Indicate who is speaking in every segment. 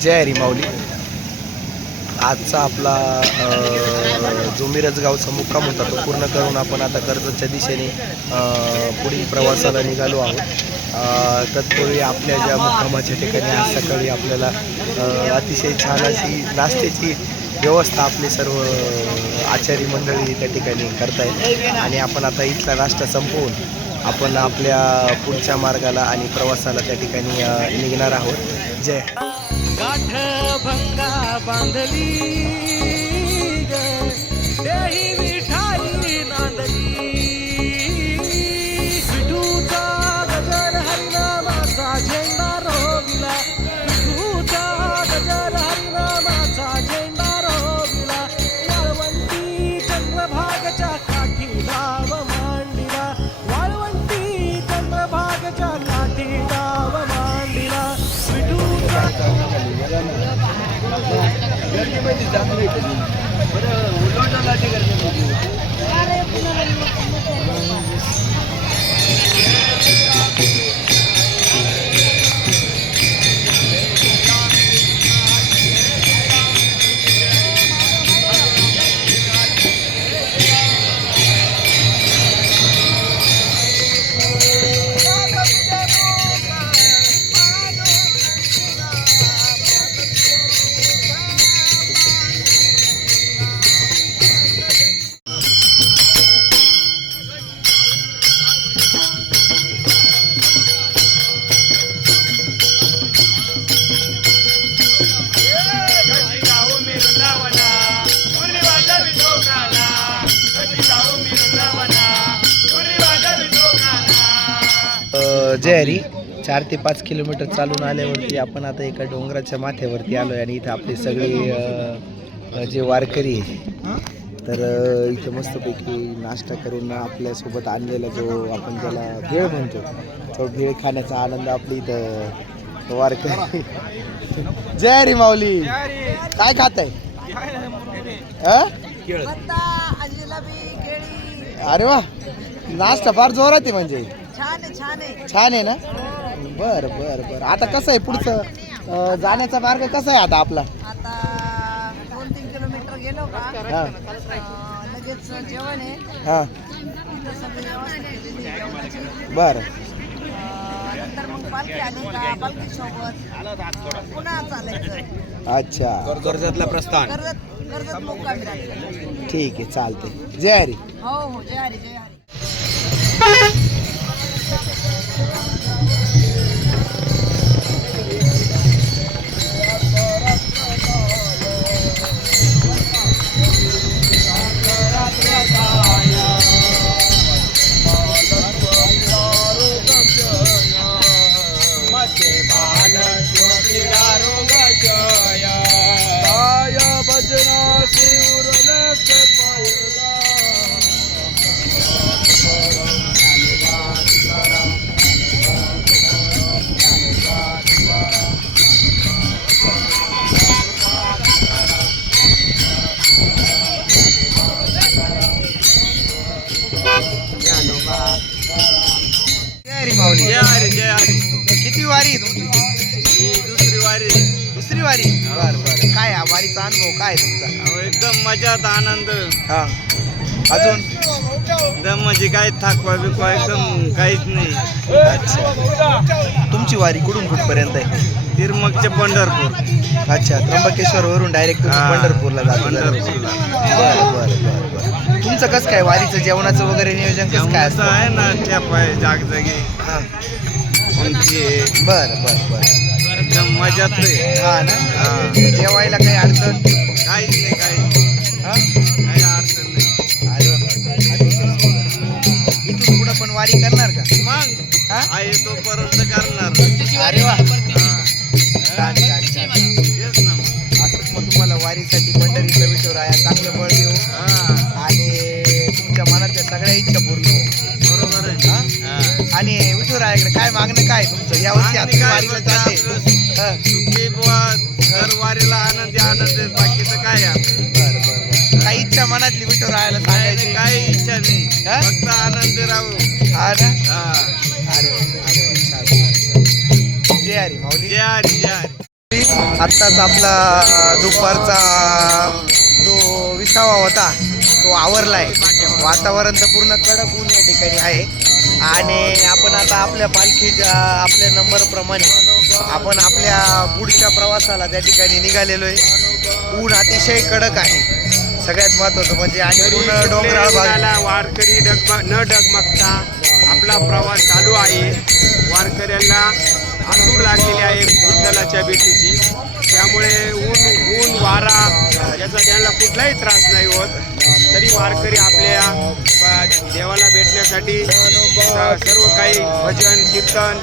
Speaker 1: जय हरी माऊली. आजचा आपला जो मिरज गावचा मुक्काम होता तो पूर्ण करून आपण आता कर्जतच्या दिशेने पुढील प्रवासाला निघालो आहोत. तत्पूर्वी आपल्या ज्या मुक्कामाच्या ठिकाणी आज सकाळी आपल्याला अतिशय छान अशी नाश्त्याची व्यवस्था आपले सर्व आचारी मंडळी त्या ठिकाणी करतायत. आणि आपण आता इथला नाश्ता संपवून आपण आपल्या पुढच्या मार्गाला आणि प्रवासाला त्या ठिकाणी निघणार आहोत. जय.
Speaker 2: गाठ भंगा बांधली ग.
Speaker 1: अ, जय हरी चार ते पाच किलोमीटर चालून आल्यावरती आपण आता एका डोंगराच्या माथ्यावरती आलो आहे आणि इथं आपले सगळे जे वारकरी आहे. तर इथं मस्तपैकी नाश्ता करून आपल्यासोबत आणलेला जो आपण ज्याला भेळ म्हणतो तो भेळ खाण्याचा आनंद आपली इथं वारकरी. जय हरी माऊली. काय खात आहे अरे वा. नाश्ता फार जोरात आहे म्हणजे.
Speaker 3: छान आहे छान आहे.
Speaker 1: छान आहे ना? बर बर बर. आता कसं आहे पुढचं? अं, जाण्याचा मार्ग कसा आहे आता आपला?
Speaker 3: आता दोन तीन किलोमीटर गेलो का
Speaker 1: हा.
Speaker 3: अं, लगेच जेवण आहे.
Speaker 1: हा.
Speaker 3: तिथं सगळी व्यवस्था केलेली आहे जेवणाची
Speaker 1: बर.
Speaker 3: अं, नंतर मग पालखी आली का पालखी सोबत पुन्हा चालायचं.
Speaker 1: अच्छा.
Speaker 4: कर्जतला प्रस्थान.
Speaker 3: कर्जत कर्जत मुक्कामी राहते.
Speaker 1: ठीक आहे चालते जय हरी.
Speaker 3: हो हो जय हरी जय हरी.
Speaker 4: मजात आनंद.
Speaker 1: हा. अजून?
Speaker 4: एकदम म्हणजे काय थाकवा बिकवा एकदम काहीच नाही.
Speaker 1: अच्छा. तुमची वारी कुठून कुठपर्यंत आहे?
Speaker 4: तिरमगचे पंढरपूर.
Speaker 1: अच्छा. त्र्यंबकेश्वर वरून डायरेक्ट
Speaker 4: हा.
Speaker 1: पंढरपूरला जातो
Speaker 4: पंढरपूरला.
Speaker 1: बरं बरं बरं बरं. तुमचं कसं काय वारीचं जेवणाचं वगैरे नियोजन कसं काय असतं?
Speaker 4: आहे ना ठेप आहे जागजागी.
Speaker 1: हा.
Speaker 4: उंची आहे.
Speaker 1: बरं बरं बरं.
Speaker 4: एकदम मजात आहे.
Speaker 1: हा ना?
Speaker 4: हा.
Speaker 1: जेवायला काही अडचण? करणार का?
Speaker 4: मग
Speaker 1: हा?
Speaker 4: आहे तोपर्यंत करणार.
Speaker 1: अरे वा.
Speaker 4: हा.
Speaker 1: छान छान छान
Speaker 4: तेच ना मग.
Speaker 1: असंच मग तुम्हाला वारीसाठी पंढरीचा विठुराया चांगलं बळ देऊ.
Speaker 4: हा.
Speaker 1: आणि तुमच्या मनातल्या सगळ्या इच्छा पूर्ण हो
Speaker 4: बरोबर आहे.
Speaker 1: हा?
Speaker 4: हा.
Speaker 1: आणि विठुरायाकडे काय मागणं काय तुमचं? यावर्षी
Speaker 4: मागणी
Speaker 1: आता
Speaker 4: काय
Speaker 1: वारीला
Speaker 4: बघा
Speaker 1: जाते.
Speaker 4: आपलं
Speaker 1: हा.
Speaker 4: सुखी बुवा दर वारीला आनंदी आनंद आहे. बाकीचं काय आहे आपलं?
Speaker 1: बरं बरं बरं. काही इच्छा मनातली विठुरायाला
Speaker 4: काय नाही,
Speaker 1: सांगायची?
Speaker 4: काही इच्छा नाही.
Speaker 1: हा?
Speaker 4: फक्त आनंदी राहू.
Speaker 1: हा ना अरे अरे. जय हरी माऊली
Speaker 4: जय हरी जय हरी
Speaker 1: आत्ताच आपला दुपारचा जो विसावा होता तो आवरलाय. वातावरण तर पूर्ण कडक ऊन या ठिकाणी आहे. आणि आपण आता आपल्या पालखीच्या आपल्या नंबरप्रमाणे आपण आपल्या पुढच्या प्रवासाला त्या ठिकाणी निघालेलो आहे ऊन अतिशय कडक आहे. सगळ्यात महत्त्वाचं म्हणजे आणि पूर्ण डोंगराळ भाग
Speaker 5: उन्हाला वारकरी डगमा न डगमगता आपला प्रवास चालू आहे. वारकऱ्यांना आतूर लागलेली आहे विठ्ठलाच्या भेटीची. त्यामुळे ऊन ऊन वारा याचा त्यांना कुठलाही त्रास नाही होत. तरी वारकरी आपल्या देवाला भेटण्यासाठी सर्व काही भजन कीर्तन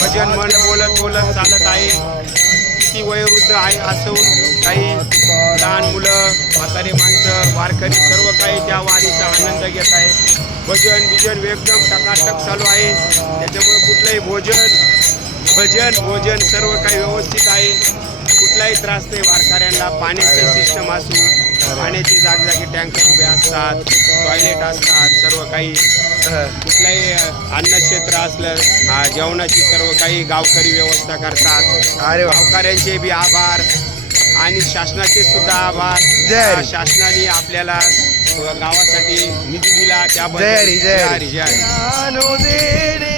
Speaker 5: भजन मन बोलत बोलत चालत आहे. किती वयोवृद्ध आहे असून काही लहान मुलं म्हातारे माणसं वारकरी काही त्या वारीचा आनंद घेत आहे. भजन बिजन एकदम टकाटक चालू आहे. त्याच्यामुळे कुठलंही भोजन भजन भोजन सर्व काही व्यवस्थित आहे. कुठलाही त्रास नाही वारकऱ्यांना. पाण्याचे सिस्टम असू पाण्याचे जागजागी टँकर उभे असतात टॉयलेट असतात सर्व काही. कुठलाही अन्नक्षेत्र असलं जेवणाची सर्व काही गावकरी व्यवस्था करतात.
Speaker 1: अरे.
Speaker 5: गावकऱ्यांचे बी आभार. आणि शासनाचे सुद्धा आभार. शासनाने आपल्याला गावासाठी निधी दिला त्याबद्दल
Speaker 1: जय हरी, जय हरी.
Speaker 5: हरी, जय हरी.
Speaker 1: अनुदिनी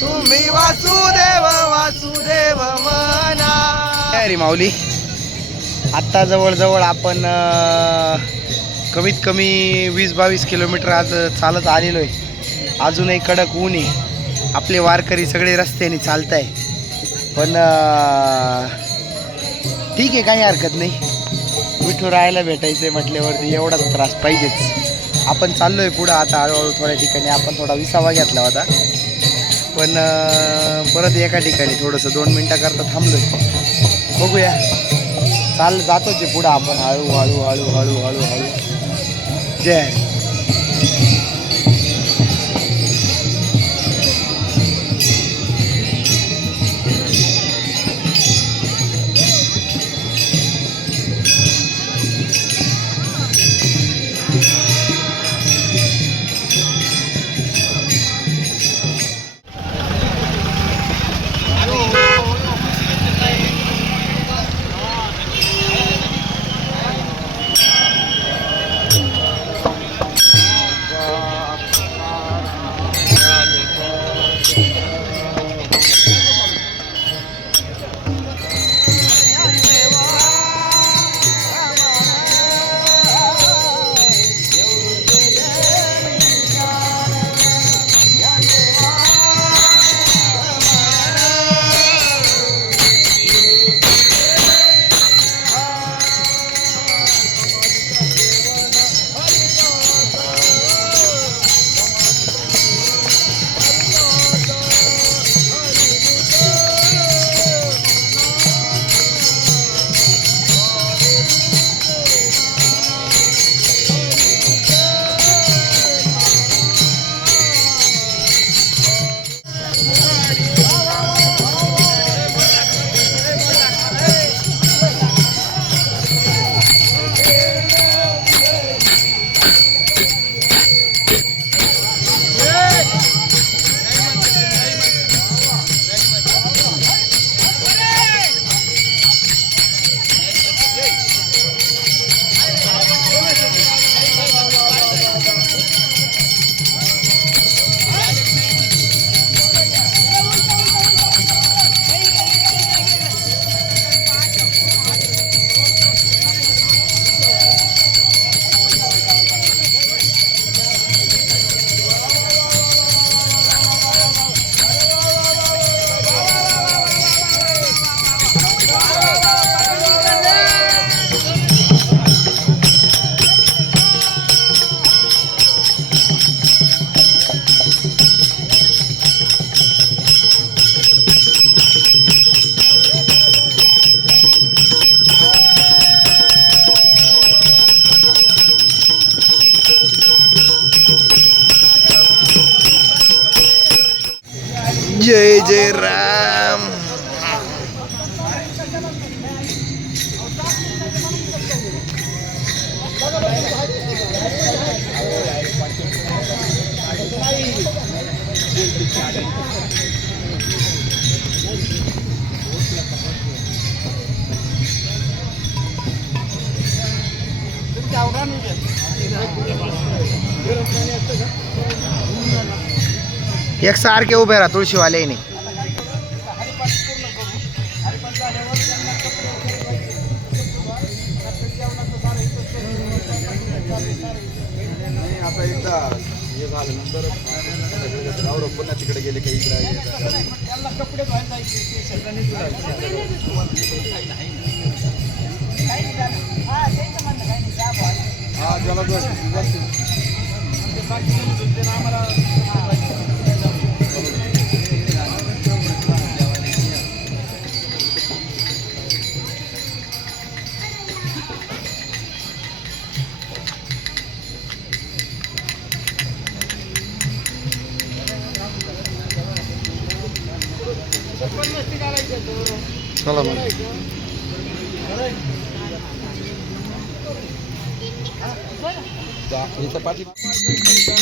Speaker 1: तुम्ही वासुदेव वासुदेव मना. अरे माऊली. आत्ता जवळजवळ आपण अं, कमीत कमी वीस बावीस किलोमीटर आज चालत आलेलो आहे अजूनही कडक ऊन आहे. आपले वारकरी सगळे रस्त्याने चालत आहे पण अं, ठीक आहे काही हरकत नाही. मिठू राहायला भेटायचं आहे म्हटल्यावरती एवढा त्रास पाहिजेच. आपण चाललो आहे पुढं आता हळूहळू थोड्या ठिकाणी. आपण थोडा विसावा घेतला होता. पण परत एका ठिकाणी थोडंसं दोन मिनटाकरता आहे बघूया. चाल जातोच आहे पुढं आपण. हळू हळू हळू हळू हळू हळू जय. जय जय राम Thank you. एकसारखे उभे राहा तुळशीवाल्याने
Speaker 6: आता एकदा हे झालं नंतर सगळे पुन्हा तिकडे गेले काही इकडे हा त्याला
Speaker 1: चला मग.
Speaker 6: इथं पाठी.
Speaker 5: साधन